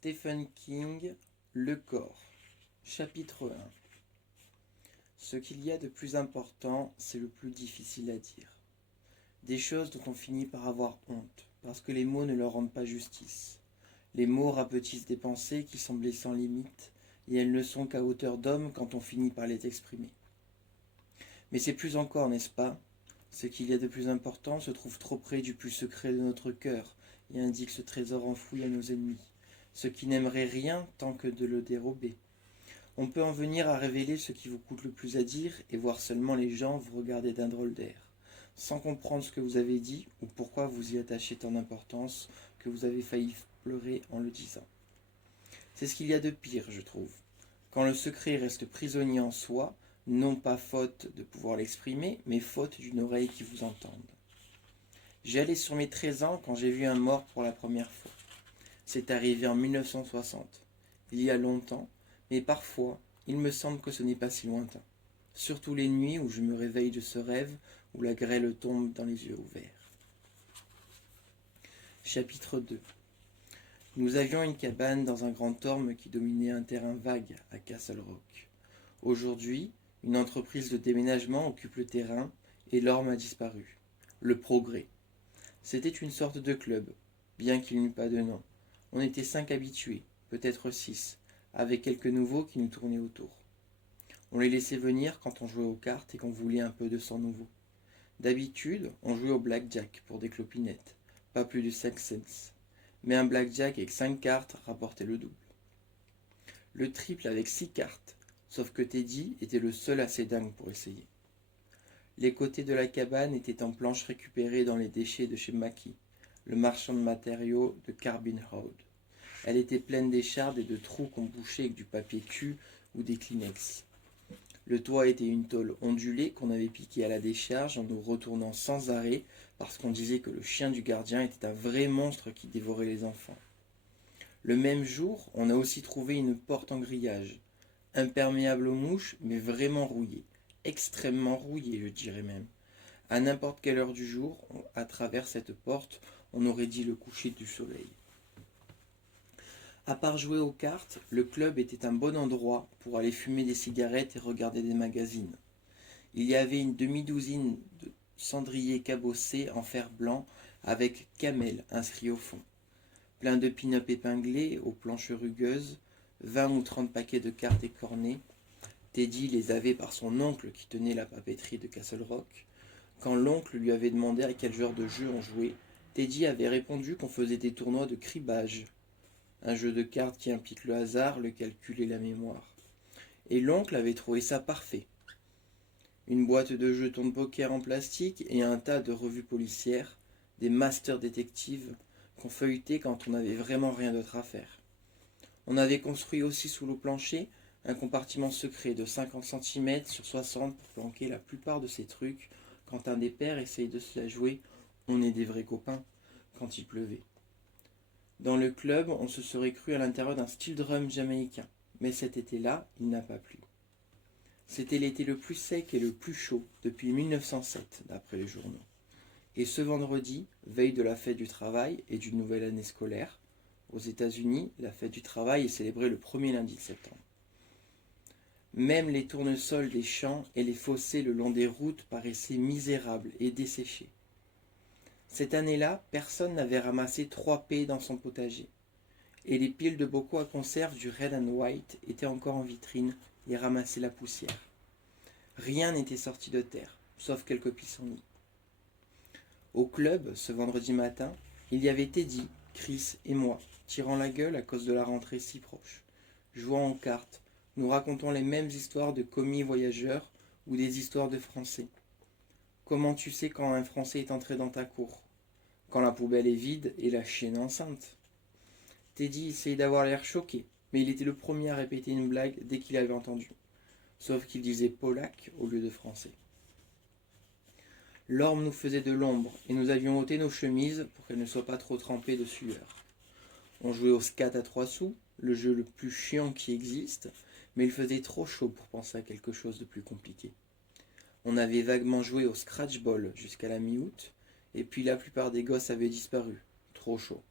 Stephen King, Le corps. Chapitre 1. Ce qu'il y a de plus important, c'est le plus difficile à dire. Des choses dont on finit par avoir honte, parce que les mots ne leur rendent pas justice. Les mots rapetissent des pensées qui semblaient sans limite, et elles ne sont qu'à hauteur d'homme quand on finit par les exprimer. Mais c'est plus encore, n'est-ce pas? Ce qu'il y a de plus important se trouve trop près du plus secret de notre cœur, et indique ce trésor enfoui à nos ennemis, ceux qui n'aimeraient rien tant que de le dérober. On peut en venir à révéler ce qui vous coûte le plus à dire, et voir seulement les gens vous regarder d'un drôle d'air, sans comprendre ce que vous avez dit, ou pourquoi vous y attachez tant d'importance que vous avez failli pleurer en le disant. C'est ce qu'il y a de pire, je trouve, quand le secret reste prisonnier en soi, non pas faute de pouvoir l'exprimer, mais faute d'une oreille qui vous entende. J'allais sur mes 13 ans quand j'ai vu un mort pour la première fois. C'est arrivé en 1960, il y a longtemps, mais parfois, il me semble que ce n'est pas si lointain. Surtout les nuits où je me réveille de ce rêve, où la grêle tombe dans les yeux ouverts. Chapitre 2. Nous avions une cabane dans un grand orme qui dominait un terrain vague à Castle Rock. Aujourd'hui, une entreprise de déménagement occupe le terrain et l'orme a disparu. Le Progrès. C'était une sorte de club, bien qu'il n'eût pas de nom. On était 5 habitués, peut-être 6, avec quelques nouveaux qui nous tournaient autour. On les laissait venir quand on jouait aux cartes et qu'on voulait un peu de sang nouveau. D'habitude, on jouait au blackjack pour des clopinettes, pas plus de 5 cents. Mais un blackjack avec 5 cartes rapportait le double. Le triple avec 6 cartes, sauf que Teddy était le seul assez dingue pour essayer. Les côtés de la cabane étaient en planches récupérées dans les déchets de chez Mackie, le marchand de matériaux de Carbine Road. Elle était pleine d'échardes et de trous qu'on bouchait avec du papier cul ou des Kleenex. Le toit était une tôle ondulée qu'on avait piquée à la décharge en nous retournant sans arrêt parce qu'on disait que le chien du gardien était un vrai monstre qui dévorait les enfants. Le même jour, on a aussi trouvé une porte en grillage, imperméable aux mouches mais vraiment rouillée, extrêmement rouillée je dirais même. À n'importe quelle heure du jour, à travers cette porte, on aurait dit le coucher du soleil. À part jouer aux cartes, le club était un bon endroit pour aller fumer des cigarettes et regarder des magazines. Il y avait une demi-douzaine de cendriers cabossés en fer blanc avec Camel inscrit au fond. Plein de pin-up épinglés aux planches rugueuses, 20 ou 30 paquets de cartes écornées. Teddy les avait par son oncle qui tenait la papeterie de Castle Rock. Quand l'oncle lui avait demandé à quel genre de jeu on jouait, Teddy avait répondu qu'on faisait des tournois de cribbage. Un jeu de cartes qui implique le hasard, le calcul et la mémoire. Et l'oncle avait trouvé ça parfait. Une boîte de jetons de poker en plastique et un tas de revues policières, des masters détectives qu'on feuilletait quand on n'avait vraiment rien d'autre à faire. On avait construit aussi sous le plancher un compartiment secret de 50 cm sur 60 pour planquer la plupart de ces trucs quand un des pères essayait de se la jouer, on est des vrais copains, quand il pleuvait. Dans le club, on se serait cru à l'intérieur d'un steel drum jamaïcain, mais cet été-là, il n'a pas plu. C'était l'été le plus sec et le plus chaud depuis 1907, d'après les journaux. Et ce vendredi, veille de la fête du travail et d'une nouvelle année scolaire, aux États-Unis, la fête du travail est célébrée le premier lundi de septembre. Même les tournesols des champs et les fossés le long des routes paraissaient misérables et desséchés. Cette année-là, personne n'avait ramassé 3 pets dans son potager. Et les piles de bocaux à conserve du Red and White étaient encore en vitrine et ramassaient la poussière. Rien n'était sorti de terre, sauf quelques pissenlits. Au club, ce vendredi matin, il y avait Teddy, Chris et moi, tirant la gueule à cause de la rentrée si proche. Jouant aux cartes, nous racontons les mêmes histoires de commis voyageurs ou des histoires de Français. Comment tu sais quand un Français est entré dans ta cour? Quand la poubelle est vide et la chienne enceinte. Teddy essayait d'avoir l'air choqué, mais il était le premier à répéter une blague dès qu'il avait entendu. Sauf qu'il disait polac au lieu de français. L'orme nous faisait de l'ombre et nous avions ôté nos chemises pour qu'elles ne soient pas trop trempées de sueur. On jouait au scat à 3 sous, le jeu le plus chiant qui existe, mais il faisait trop chaud pour penser à quelque chose de plus compliqué. On avait vaguement joué au scratch-ball jusqu'à la mi-août, et puis la plupart des gosses avaient disparu, trop chaud.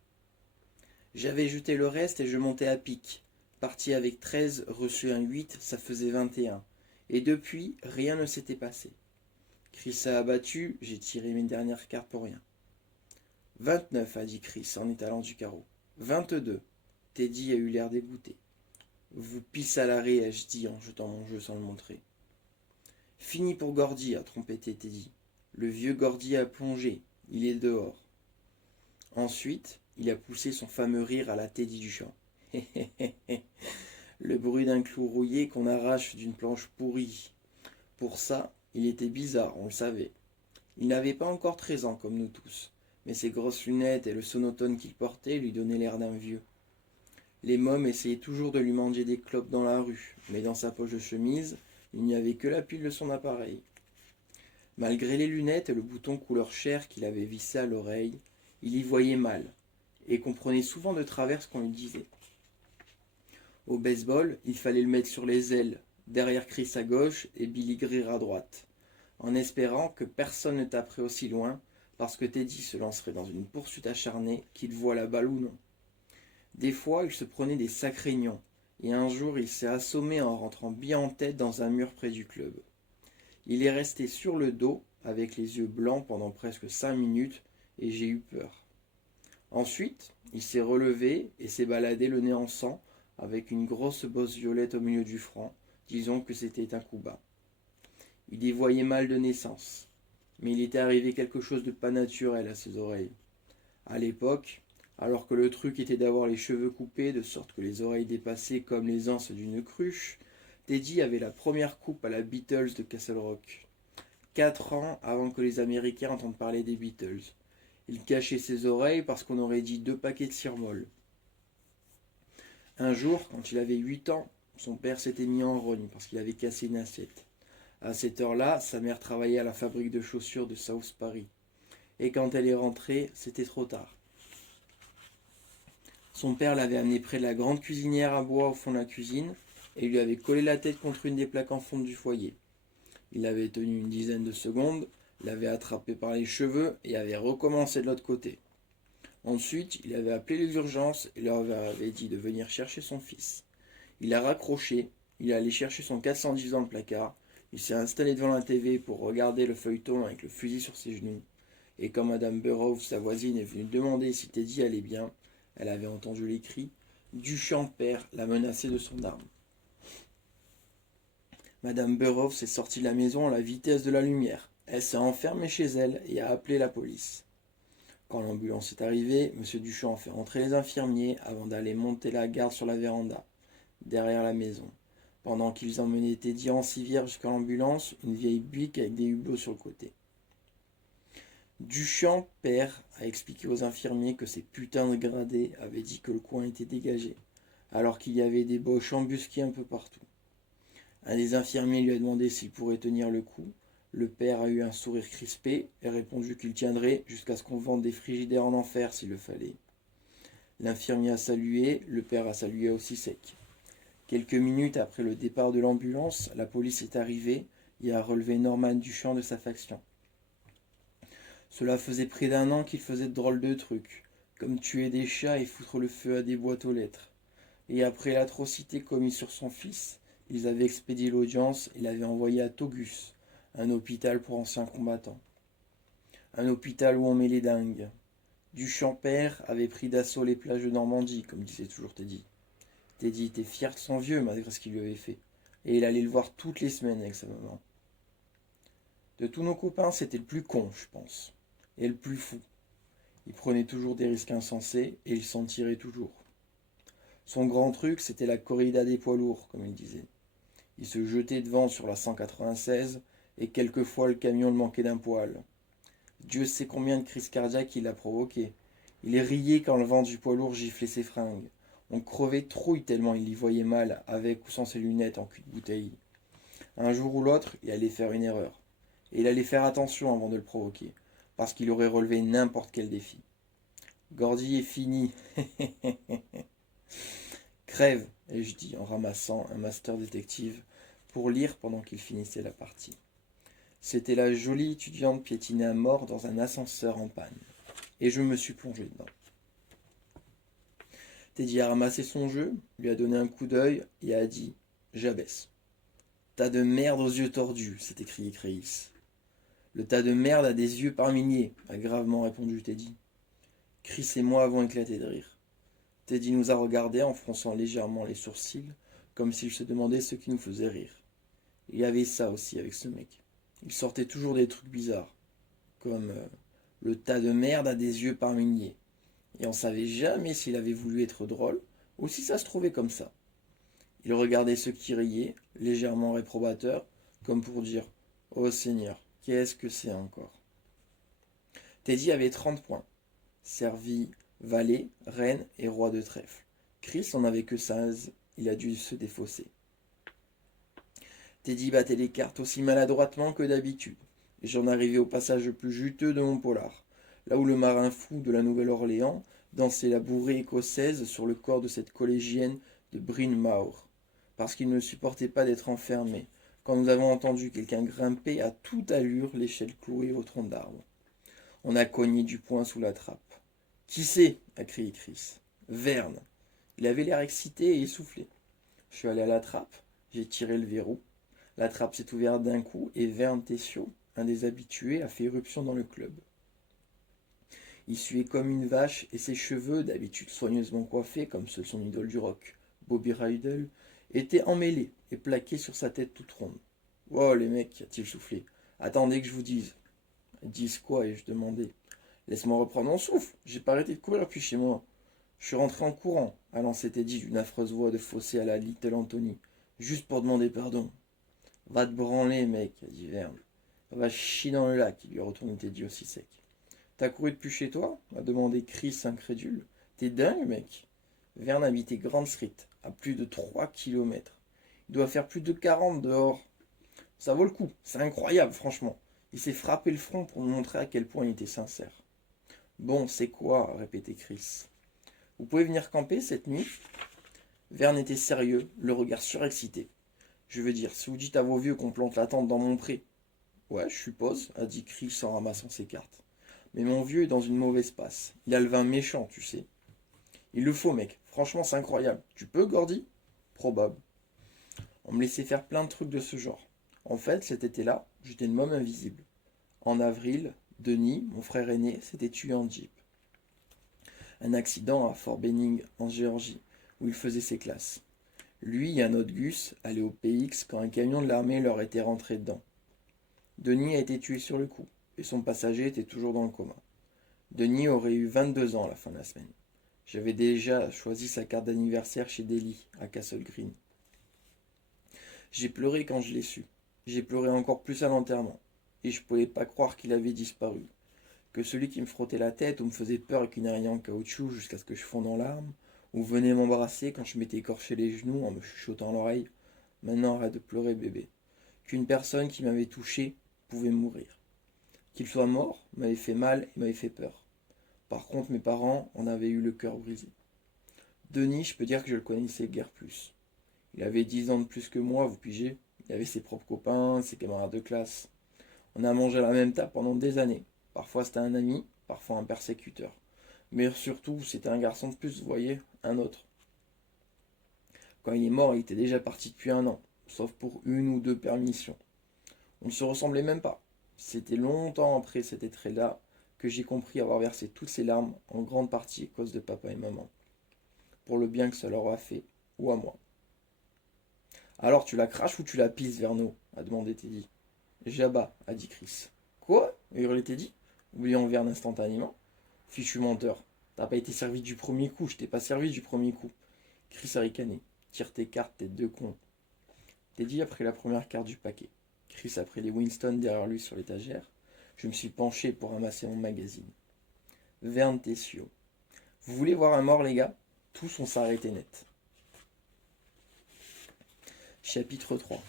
J'avais jeté le reste et je montais à pic. Parti avec 13, reçu un 8, ça faisait 21. Et depuis, rien ne s'était passé. Chris a abattu, j'ai tiré mes dernières cartes pour rien. 29, a dit Chris en étalant du carreau. 22. Teddy a eu l'air dégoûté. Vous pisse à l'arrêt, ai-je dit en jetant mon jeu sans le montrer. Fini pour Gordy, a trompetté Teddy. Le vieux Gordy a plongé, il est dehors. Ensuite, il a poussé son fameux rire à la Teddy Duchamp. Le bruit d'un clou rouillé qu'on arrache d'une planche pourrie. Pour ça, il était bizarre, on le savait. Il n'avait pas encore 13 ans comme nous tous, mais ses grosses lunettes et le sonotone qu'il portait lui donnaient l'air d'un vieux. Les mômes essayaient toujours de lui manger des clopes dans la rue, mais dans sa poche de chemise, il n'y avait que la pile de son appareil. Malgré les lunettes et le bouton couleur chair qu'il avait vissé à l'oreille, il y voyait mal, et comprenait souvent de travers ce qu'on lui disait. Au baseball, il fallait le mettre sur les ailes, derrière Chris à gauche et Billy Greer à droite, en espérant que personne ne taperait aussi loin, parce que Teddy se lancerait dans une poursuite acharnée, qu'il voie la balle ou non. Des fois, il se prenait des sacrés nions, et un jour il s'est assommé en rentrant bien en tête dans un mur près du club. Il est resté sur le dos, avec les yeux blancs pendant presque 5 minutes, et j'ai eu peur. Ensuite, il s'est relevé et s'est baladé le nez en sang, avec une grosse bosse violette au milieu du front, disons que c'était un coup bas. Il y voyait mal de naissance, mais il était arrivé quelque chose de pas naturel à ses oreilles. À l'époque, alors que le truc était d'avoir les cheveux coupés de sorte que les oreilles dépassaient comme les anses d'une cruche, Teddy avait la première coupe à la Beatles de Castle Rock. 4 ans avant que les Américains entendent parler des Beatles. Il cachait ses oreilles parce qu'on aurait dit 2 paquets de cire molle. Un jour, quand il avait 8 ans, son père s'était mis en rogne parce qu'il avait cassé une assiette. À cette heure-là, sa mère travaillait à la fabrique de chaussures de South Paris. Et quand elle est rentrée, c'était trop tard. Son père l'avait amené près de la grande cuisinière à bois au fond de la cuisine et lui avait collé la tête contre une des plaques en fonte du foyer. Il avait tenu une dizaine de secondes, l'avait attrapé par les cheveux et avait recommencé de l'autre côté. Ensuite, il avait appelé les urgences et leur avait dit de venir chercher son fils. Il a raccroché, il est allé chercher son 410 dans le placard, il s'est installé devant la TV pour regarder le feuilleton avec le fusil sur ses genoux. Et quand Madame Burroughs, sa voisine, est venue demander si Teddy allait bien, elle avait entendu les cris. Duchamp père la menaçait de son arme. Madame Burroughs est sortie de la maison à la vitesse de la lumière. Elle s'est enfermée chez elle et a appelé la police. Quand l'ambulance est arrivée, M. Duchamp a fait rentrer les infirmiers avant d'aller monter la garde sur la véranda, derrière la maison. Pendant qu'ils emmenaient Teddy en civière jusqu'à l'ambulance, une vieille Buick avec des hublots sur le côté. Duchamp, père, a expliqué aux infirmiers que ces putains de gradés avaient dit que le coin était dégagé, alors qu'il y avait des boches embusquées un peu partout. Un des infirmiers lui a demandé s'il pourrait tenir le coup. Le père a eu un sourire crispé et répondu qu'il tiendrait jusqu'à ce qu'on vende des frigidaires en enfer s'il le fallait. L'infirmier a salué, le père a salué aussi sec. Quelques minutes après le départ de l'ambulance, la police est arrivée et a relevé Norman Duchamp de sa faction. Cela faisait près d'1 an qu'il faisait de drôles de trucs, comme tuer des chats et foutre le feu à des boîtes aux lettres. Et après l'atrocité commise sur son fils, ils avaient expédié l'audience et l'avaient envoyé à Togus, un hôpital pour anciens combattants. Un hôpital où on met les dingues. Duchamp père avait pris d'assaut les plages de Normandie, comme disait toujours Teddy. Teddy était fier de son vieux malgré ce qu'il lui avait fait, et il allait le voir toutes les semaines avec sa maman. De tous nos copains, c'était le plus con, je pense, et le plus fou. Il prenait toujours des risques insensés, et il s'en tirait toujours. Son grand truc, c'était la corrida des poids lourds, comme il disait. Il se jetait devant sur la 196, et quelquefois le camion le manquait d'un poil. Dieu sait combien de crises cardiaques il a provoqué. Il riait quand le vent du poids lourd giflait ses fringues. On crevait trouille tellement il y voyait mal, avec ou sans ses lunettes en cul de bouteille. Un jour ou l'autre, il allait faire une erreur. Et il allait faire attention avant de le provoquer, parce qu'il aurait relevé n'importe quel défi. Gordy est fini. Crève, ai-je dit en ramassant un master détective pour lire pendant qu'il finissait la partie. C'était la jolie étudiante piétinée à mort dans un ascenseur en panne. Et je me suis plongé dedans. Teddy a ramassé son jeu, lui a donné un coup d'œil et a dit « J'abaisse ». Tas de merde aux yeux tordus, s'est écrié Chris. Le tas de merde a des yeux par milliers, a gravement répondu Teddy. Chris et moi avons éclaté de rire. Teddy nous a regardés en fronçant légèrement les sourcils, comme s'il se demandait ce qui nous faisait rire. Il y avait ça aussi avec ce mec. Il sortait toujours des trucs bizarres, comme le tas de merde a des yeux par milliers. Et on savait jamais s'il avait voulu être drôle ou si ça se trouvait comme ça. Il regardait ceux qui riaient, légèrement réprobateurs, comme pour dire « Oh Seigneur, qu'est-ce que c'est encore ?» Teddy avait 30 points, servi valet, reine et roi de trèfle. Chris en avait que 16, il a dû se défausser. Teddy battait les cartes aussi maladroitement que d'habitude, et j'en arrivais au passage le plus juteux de mon polar, là où le marin fou de la Nouvelle-Orléans dansait la bourrée écossaise sur le corps de cette collégienne de Bryn Mawr, parce qu'il ne supportait pas d'être enfermé, quand nous avons entendu quelqu'un grimper à toute allure l'échelle clouée au tronc d'arbre. On a cogné du poing sous la trappe. « Qui c'est » a crié Chris. « Verne. » Il avait l'air excité et essoufflé. Je suis allé à la trappe, j'ai tiré le verrou. La trappe s'est ouverte d'un coup et Verne Tessio, un des habitués, a fait irruption dans le club. Il suait comme une vache et ses cheveux, d'habitude soigneusement coiffés comme ceux de son idole du rock, Bobby Rydell, étaient emmêlés et plaqués sur sa tête toute ronde. « Oh les mecs » a-t-il soufflé. « Attendez que je vous dise. » « Dise quoi ?» ai-je demandé. « Laisse-moi reprendre mon souffle. J'ai pas arrêté de courir depuis chez moi. » Je suis rentré en courant, a lancé Teddy d'une affreuse voix de fossé à la Little Anthony, juste pour demander pardon. « Va te branler, mec » a dit Verne. « Va chier dans le lac » il lui a retourné Teddy aussi sec. « T'as couru depuis chez toi » a demandé Chris incrédule. « T'es dingue, mec ?» Verne habitait Grand Street, à plus de 3 kilomètres. Il doit faire plus de 40 dehors. Ça vaut le coup, c'est incroyable, franchement. Il s'est frappé le front pour me montrer à quel point il était sincère. « Bon, c'est quoi ?» a répété Chris. « Vous pouvez venir camper cette nuit ?» Verne était sérieux, le regard surexcité. « Je veux dire, si vous dites à vos vieux qu'on plante la tente dans mon pré. »« Ouais, je suppose, » a dit Chris en ramassant ses cartes. « Mais mon vieux est dans une mauvaise passe. Il a le vin méchant, tu sais. »« Il le faut, mec. Franchement, c'est incroyable. Tu peux, Gordy ?»« Probable. » On me laissait faire plein de trucs de ce genre. En fait, cet été-là, j'étais une môme invisible. En avril, Denis, mon frère aîné, s'était tué en jeep. Un accident à Fort Benning, en Géorgie, où il faisait ses classes. Lui et un autre Gus allaient au PX quand un camion de l'armée leur était rentré dedans. Denis a été tué sur le coup, et son passager était toujours dans le coma. Denis aurait eu 22 ans à la fin de la semaine. J'avais déjà choisi sa carte d'anniversaire chez Daly, à Castle Green. J'ai pleuré quand je l'ai su. J'ai pleuré encore plus à l'enterrement. Et je ne pouvais pas croire qu'il avait disparu. Que celui qui me frottait la tête ou me faisait peur avec une araignée en caoutchouc jusqu'à ce que je fonde en larmes, ou venait m'embrasser quand je m'étais écorché les genoux en me chuchotant à l'oreille « Maintenant arrête de pleurer bébé ». Qu'une personne qui m'avait touché pouvait mourir. Qu'il soit mort m'avait fait mal et m'avait fait peur. Par contre mes parents en avaient eu le cœur brisé. Denis, je peux dire que je le connaissais guère plus. Il avait 10 ans de plus que moi, vous pigez. Il avait ses propres copains, ses camarades de classe. On a mangé à la même table pendant des années. Parfois c'était un ami, parfois un persécuteur. Mais surtout, c'était un garçon de plus, vous voyez, un autre. Quand il est mort, il était déjà parti depuis 1 an, sauf pour 1 ou 2 permissions. On ne se ressemblait même pas. C'était longtemps après cet attrait-là que j'ai compris avoir versé toutes ces larmes, en grande partie à cause de papa et maman. Pour le bien que ça leur a fait, ou à moi. « Alors tu la craches ou tu la pisses, Verneau ?» a demandé Teddy. « J'abats » a dit Chris. « Quoi ?» a hurlé Teddy, oubliant Verne instantanément. « Fichu menteur. T'as pas été servi du premier coup, je t'ai pas servi du premier coup. » Chris a ricané. « Tire tes cartes, tête de con. » Teddy a pris la première carte du paquet. Chris a pris les Winston derrière lui sur l'étagère. Je me suis penché pour ramasser mon magazine. Verne Tessio. « Vous voulez voir un mort, les gars ?» Tous ont s'arrêté net. Chapitre 3.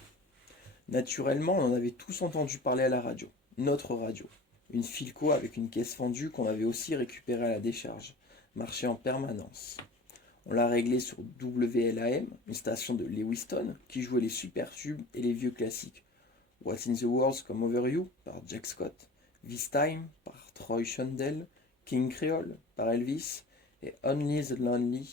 Naturellement, on en avait tous entendu parler à la radio. Notre radio. Une Philco avec une caisse fendue qu'on avait aussi récupérée à la décharge. Marchait en permanence. On l'a réglée sur WLAM, une station de Lewiston, qui jouait les super tubes et les vieux classiques. What's in the World comme Over You par Jack Scott, This Time par Troy Shondell, King Creole par Elvis et Only the Lonely